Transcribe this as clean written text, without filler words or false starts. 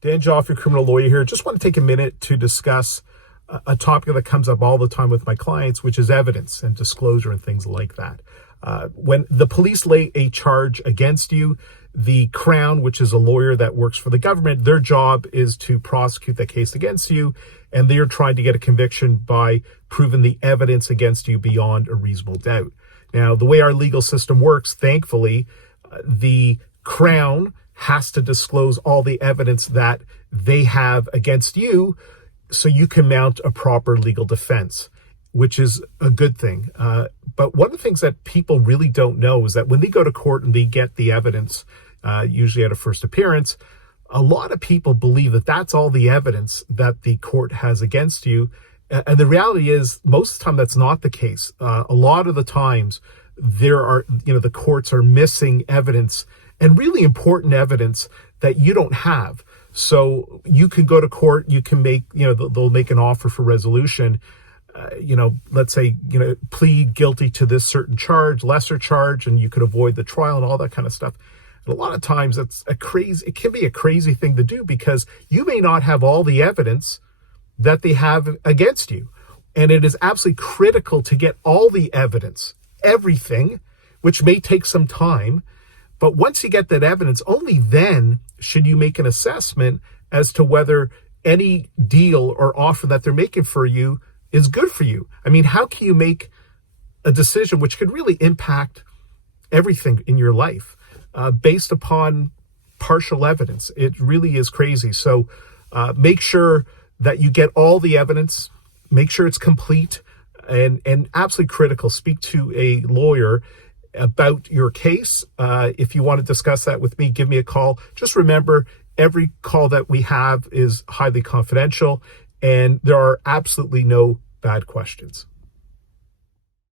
Dan Joffe, criminal lawyer here. Just want to take a minute to discuss a topic that comes up all the time with my clients, which is evidence and disclosure and things like that. When the police lay a charge against you, the Crown, which is a lawyer that works for the government, their job is to prosecute that case against you, and they're trying to get a conviction by proving the evidence against you beyond a reasonable doubt. Now, the way our legal system works, thankfully, the Crown has to disclose all the evidence that they have against you so you can mount a proper legal defense, which is a good thing. But one of the things that people really don't know is that when they go to court and they get the evidence, usually at a first appearance, a lot of people believe that that's all the evidence that the court has against you. And the reality is, most of the time, that's not the case. A lot of the times, the courts are missing evidence, and really important evidence that you don't have. So you can go to court, you can make, they'll make an offer for resolution. Let's say, plead guilty to this certain charge, lesser charge, and you could avoid the trial and all that kind of stuff. And a lot of times it can be a crazy thing to do because you may not have all the evidence that they have against you. And it is absolutely critical to get all the evidence, everything, which may take some time. But once you get that evidence, only then should you make an assessment as to whether any deal or offer that they're making for you is good for you. I mean, how can you make a decision which could really impact everything in your life based upon partial evidence? It really is crazy. So make sure that you get all the evidence, make sure it's complete, and absolutely critical, speak to a lawyer about your case. If you want to discuss that with me, give me a call. Just remember, every call that we have is highly confidential, and there are absolutely no bad questions.